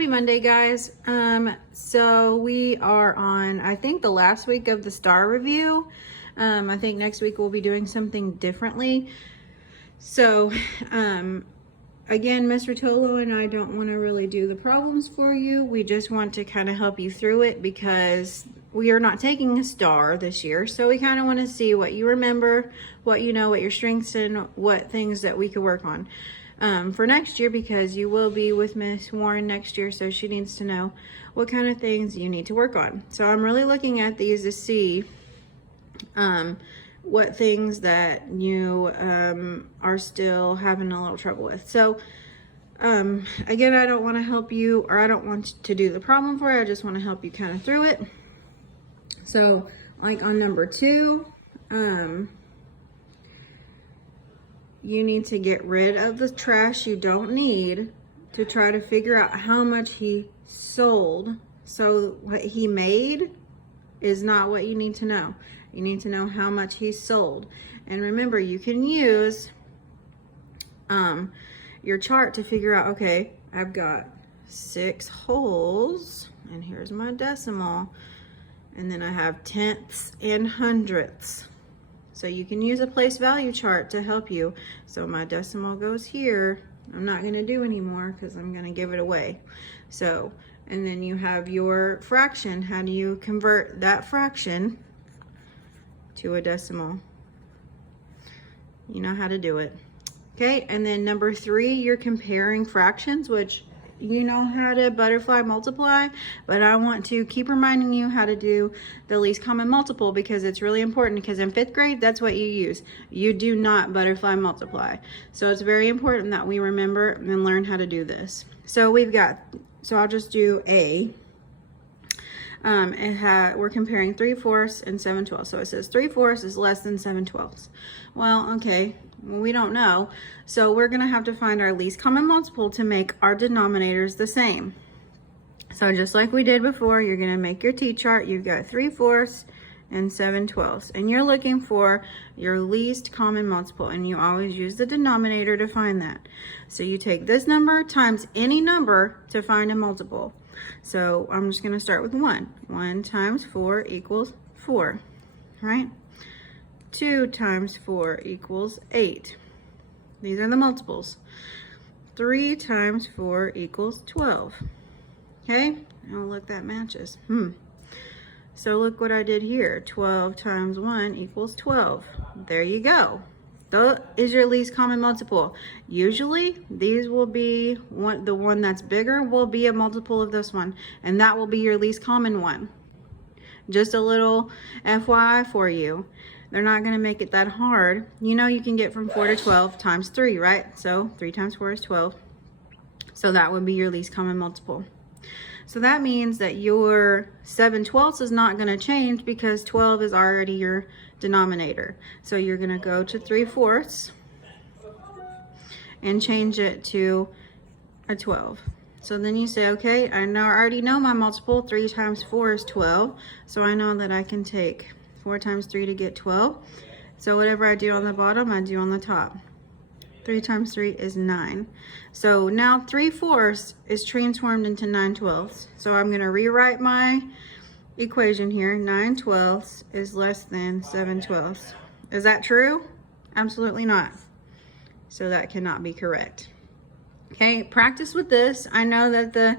Happy Monday, guys. So we are on, I think, the last week of the star review. I think next week we'll be doing something differently. So, again, Miss Rotolo and I don't want to really do the problems for you. We just want to kind of help you through it because we are not taking a star this year. So we kind of want to see what you remember, what you know, what your strengths and what things that we could work on. For next year, because you will be with Miss Warren next year, so she needs to know what kind of things you need to work on. So I'm really looking at these to see what things that you are still having a little trouble with. So again, I don't want to help you, or I don't want to do the problem for you. I just want to help you kind of through it. So like on number 2, you need to get rid of the trash you don't need to try to figure out how much he sold. So what he made is not what you need to know. You need to know how much he sold. And remember, you can use your chart to figure out, okay, I've got 6 holes, and here's my decimal, and then I have tenths and hundredths. So you can use a place value chart to help you. So my decimal goes here. I'm not going to do anymore because I'm going to give it away. So, and then you have your fraction. How do you convert that fraction to a decimal? You know how to do it. Okay, and then number 3, you're comparing fractions, which you know how to butterfly multiply, but I want to keep reminding you how to do the least common multiple because it's really important, because in 5th grade, that's what you use. You do not butterfly multiply. So it's very important that we remember and learn how to do this. So we've got, so I'll just do A. We're comparing 3/4 and 7/12. So it says 3/4 is less than 7/12. Well, okay, we don't know. So we're gonna have to find our least common multiple to make our denominators the same. So just like we did before, you're gonna make your T-chart. You've got 3/4 and 7/12. And you're looking for your least common multiple, and you always use the denominator to find that. So you take this number times any number to find a multiple. So I'm just going to start with 1. 1 times 4 equals 4, right? 2 times 4 equals 8. These are the multiples. 3 times 4 equals 12. Okay? Oh, look, that matches. So look what I did here. 12 times 1 equals 12. There you go. That is your least common multiple. Usually these will be the one that's bigger will be a multiple of this one, and that will be your least common one. Just a little FYI for you. They're not going to make it that hard. You know, you can get from 4 to 12 times 3, right? So 3 times 4 is 12. So that would be your least common multiple. So that means that your 7/12 is not going to change because 12 is already your denominator. So you're going to go to 3/4 and change it to a 12. So then you say, okay, I already know my multiple. 3 times 4 is 12. So I know that I can take 4 times 3 to get 12. So whatever I do on the bottom, I do on the top. 3 times 3 is 9. So now 3/4 is transformed into 9/12. So I'm going to rewrite my equation here. 9/12 is less than 7/12. Is that true? Absolutely not. So that cannot be correct. Okay, practice with this. I know that the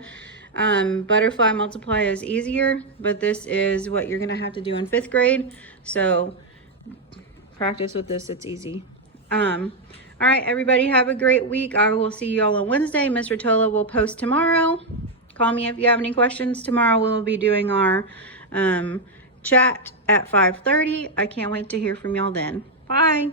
butterfly multiply is easier, but this is what you're going to have to do in 5th grade. So practice with this. It's easy. All right, everybody, have a great week. I will see you all on Wednesday. Miss Rotolo will post tomorrow. Call me if you have any questions. Tomorrow we will be doing our chat at 5:30. I can't wait to hear from y'all then. Bye.